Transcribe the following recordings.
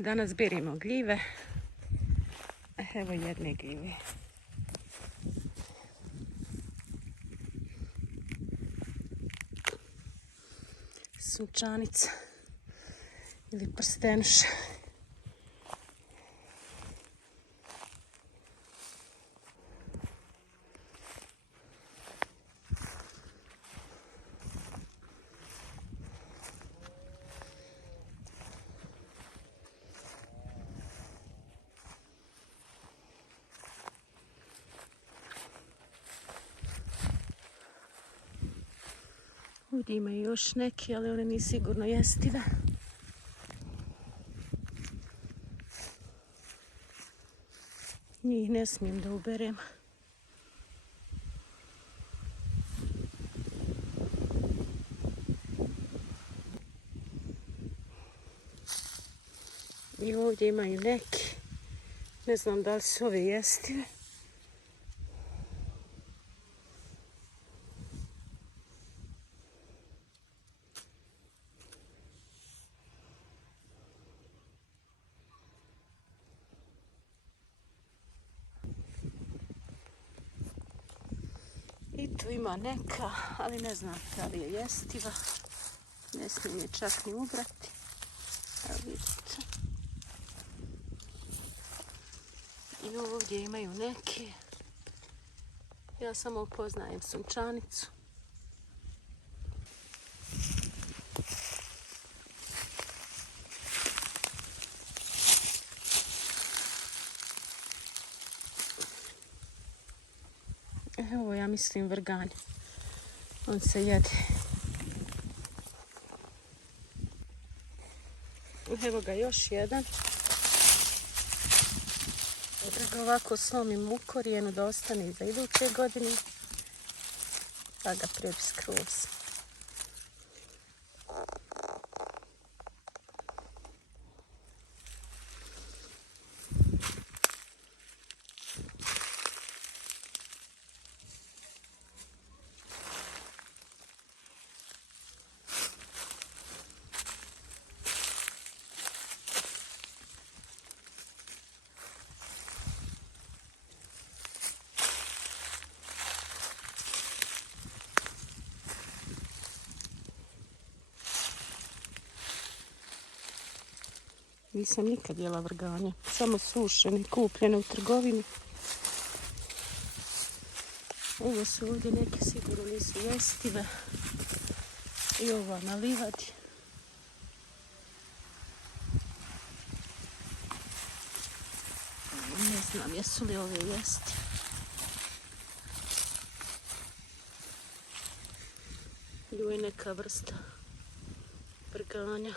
Danas beremo gljive. Evo jedne gljive. Sunčanica ili prstenuša. Ovdje imaju još neki, ali one nisu sigurno jestive. Njih ne smijem da uberem. I ovdje imaju neki. Ne znam da li su ove jestive. I tu ima neka, ali ne znam da li je jestiva. Ne smijem je čak ni ubrati. Evo vidite. I ovdje imaju neke. Ja samo poznajem sunčanicu. Evo ja mislim vrganj. On se jede. Evo ga još jedan. Da ga ovako slomim u korijenu da ostane i za iduće godine. Pa ga prebi skroz. Nisam nikad jela vrganje, samo sušene, kupljene u trgovini. Ovo su ovdje neke sigurno nisu jestive. I ova na livadi. Ne znam jesu li ove jestive. Ovo je neka vrsta vrganja.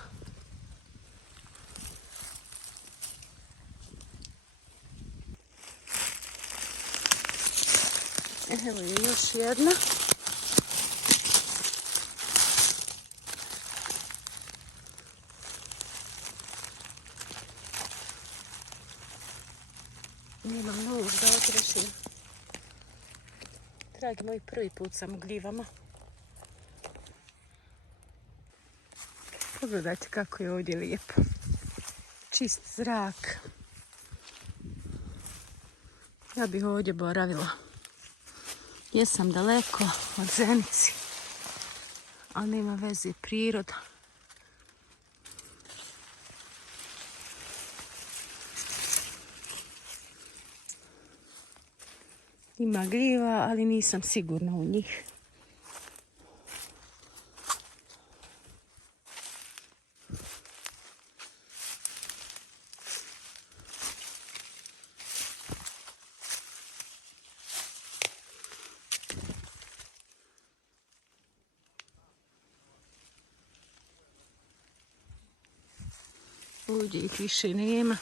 Evo je još jedna. Nemam nož da odrešim. Dragi moji, prvi put sam u gljivama. Pogledajte kako je ovdje lijepo. Čist zrak. Ja bih ovdje boravila. Jesam daleko od Zenice, ali nema veze, priroda. Ima gljiva, ali nisam sigurna u njih. Ovdje ih više nema.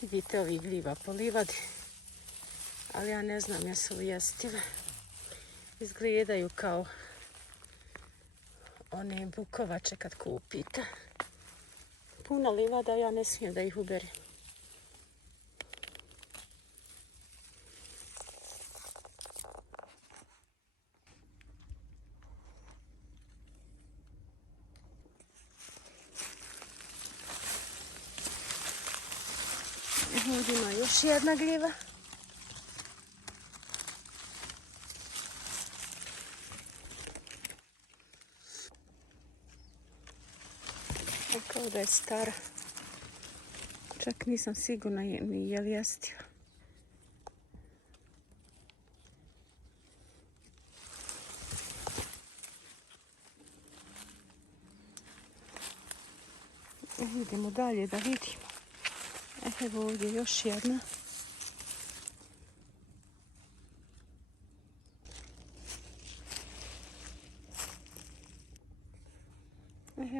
Vidite ovih gljiva po livadi, ali ja ne znam jesu li jestive. Izgledaju kao one bukovače kad kupite. puno livada, ja ne smijem da ih uberem. Ovdje ima još jedna gljiva. Kao da je stara. Čak nisam sigurna ni je li jestiva. Idemo dalje da vidimo. Evo ovdje još jedna.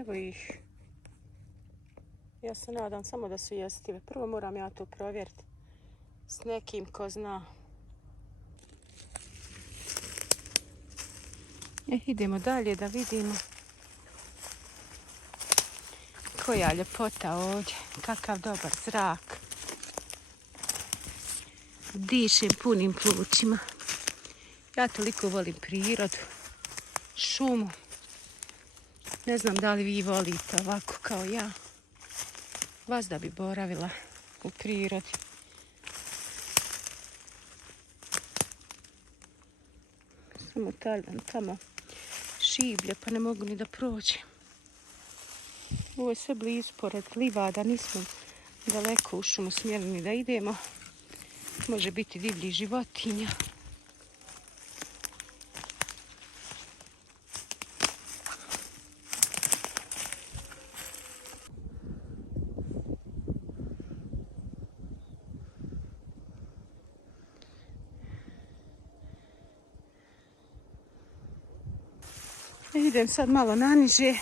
Evo ih. Ja se nadam samo da su jestive. Prvo moram ja to provjeriti s nekim ko zna. Idemo dalje da vidimo. Koja ljepota ovdje. Kakav dobar zrak. Dišem punim plućima. Ja toliko volim prirodu, šumu. Ne znam da li vi volite ovako kao ja. Vas da bi boravila u prirodi. Samo tamo šiblje pa ne mogu ni da prođem. Ovo je sve blizu pored livada, nismo daleko u šumu smjeli ni da idemo. Može biti divljih životinja. Idem sad malo naniže.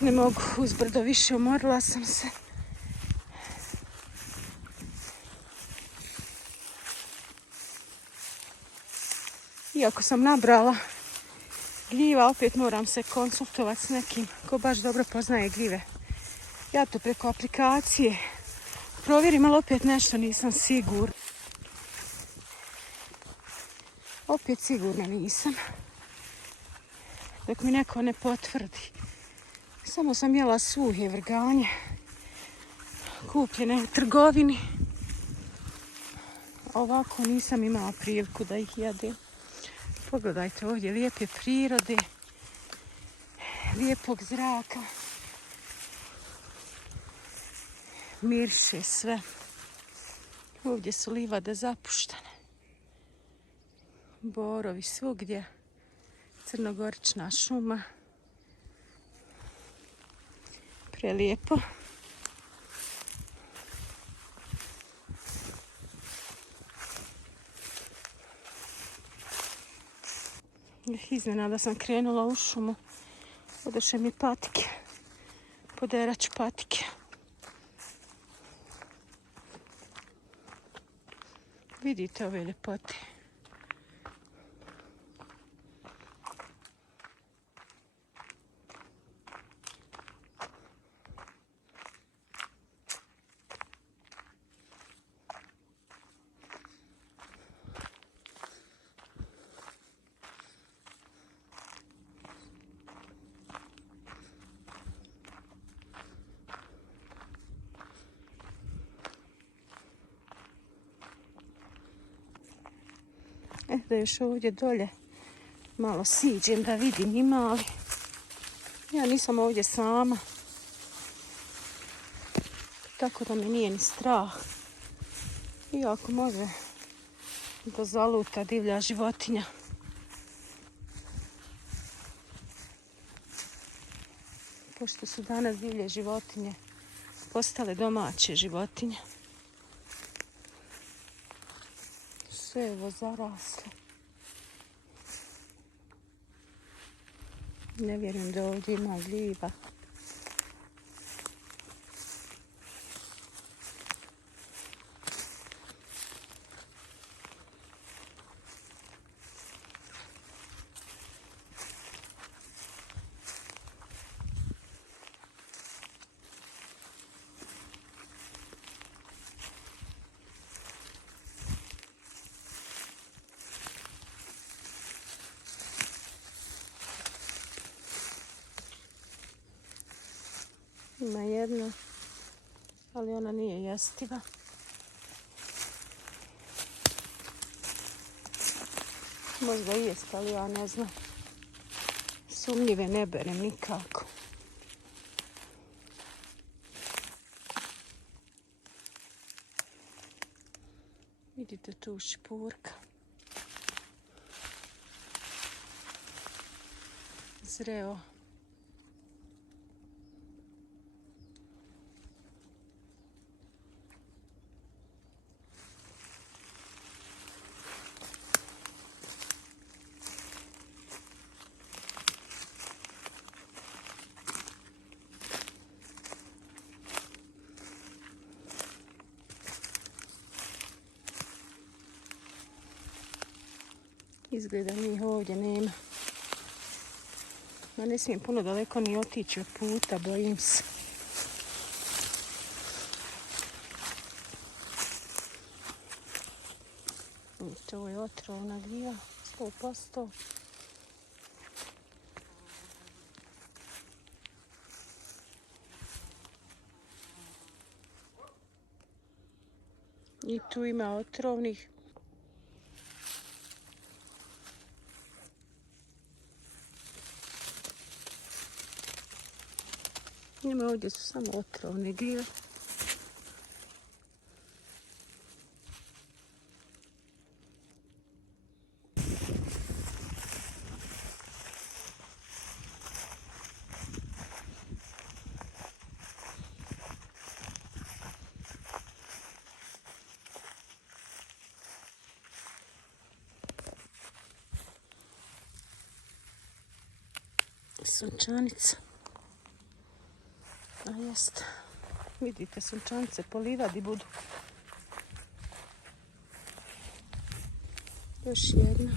Ne mogu uzbrdo više, umorila sam se. Iako sam nabrala gljiva, opet moram se konsultovati s nekim ko baš dobro poznaje gljive. Ja to preko aplikacije provjerim, ali opet nešto nisam sigurna. Opet sigurno nisam. Dok mi neko ne potvrdi. Samo sam jela suhe vrganje. Kupljene u trgovini. Ovako nisam imala priliku da ih jedem. Pogledajte ovdje lijepe prirode. Lijepog zraka. Mirše sve. Ovdje su livade zapuštene. Borovi svugdje. Crnogorična šuma. Prelijepo. Iznenada sam krenula u šumu. Odoše mi patike. Poderat ću patike. Vidite ove ljepote. Da još ovdje dolje malo siđem da vidim ima li. Ja nisam ovdje sama. Tako da mi nije ni strah. Iako može da zaluta divlja životinja. Pošto su danas divlje životinje postale domaće životinje. Sve ovo zaraslo. Ne vjerujem da ovdje ima gljiva. Ima jedna, ali ona nije jestiva. Možda i jest, ali ja ne znam. Sumnjive ne berem nikako. Vidite tu šipurka. Zreo. Izgleda njih ovdje nema. Ja ne smijem puno daleko ni otići od puta, bojim se. To je otrovna gljiva, 100%. I tu ima otrovnih. Ima ovdje su samo otrovne gljive. Sunčanica. A jest. Vidite, sunčanice po livadi budu. Još jedna.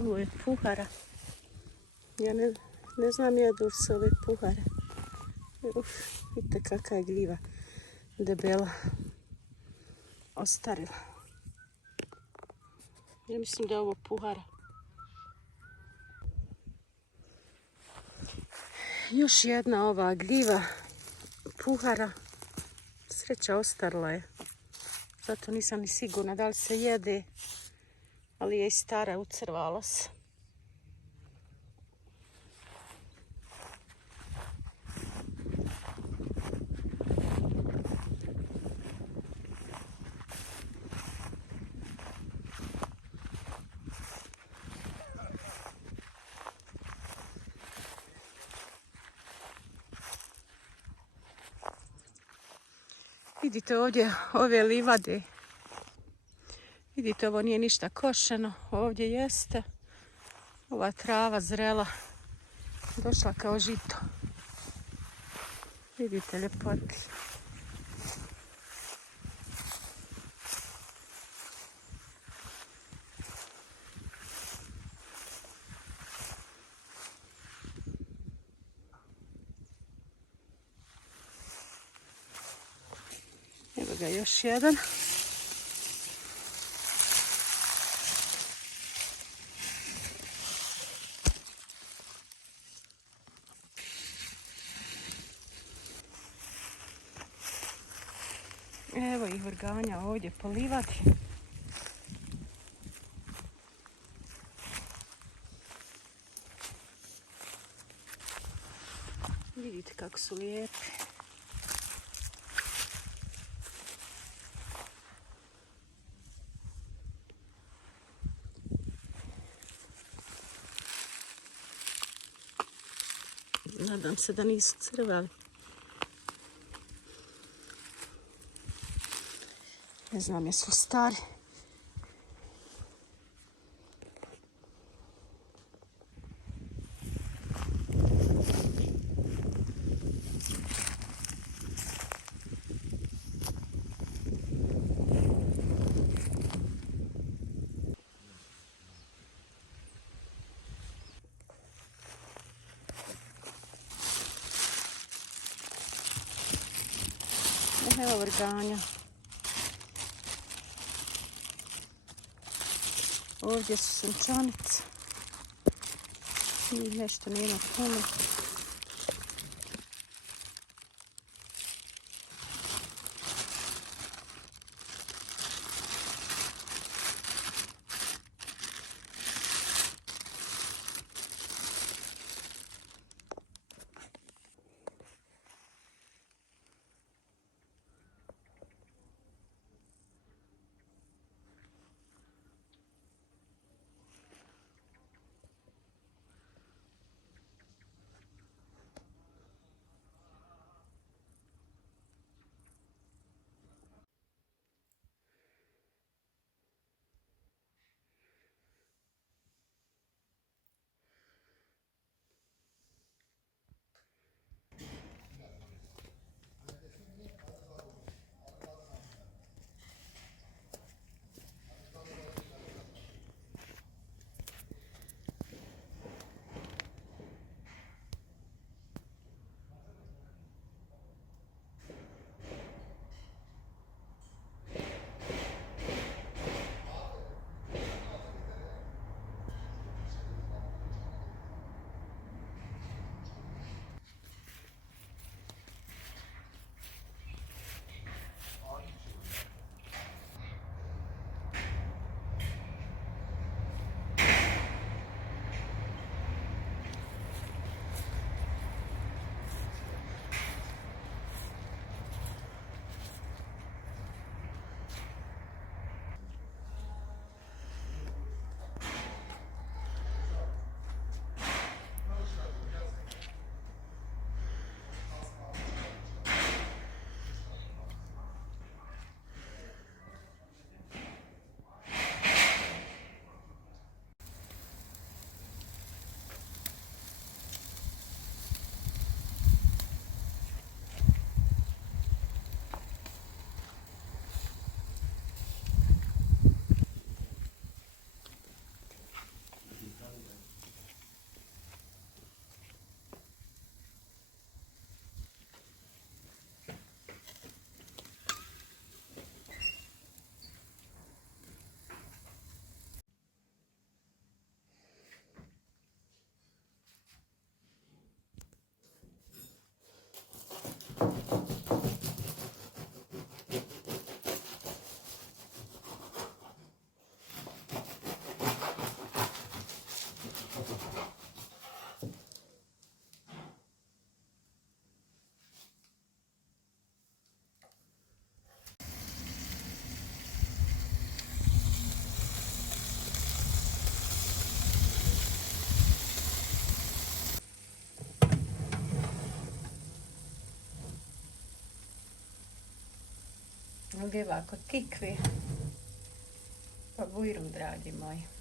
Ovo je puhara. Ja ne znam jedu se ove puhare. Vidite kakva je gljiva debela. Ostarila. Ja mislim da je ovo puhara. Još jedna ova gljiva puhara. Sreća, ostarila je. Zato nisam ni sigurna da li se jede. Ali je i stara, ucrvala se. Vidite ovdje ove livade. Vidite, ovo nije ništa košeno. Ovdje jeste. Ova trava zrela. Došla kao žito. Vidite ljepoti. Evo ga još jedan. Evo ih vrganja ovdje po livadi. Vidite kako su lijepi. Nadam se da nisu crvali. Ne znam jesu stari. Evo vrganja. Ovdje su sunčanice. I nešto nema puno. Ovdje ovako tikve. Pa bujrum, dragi moji.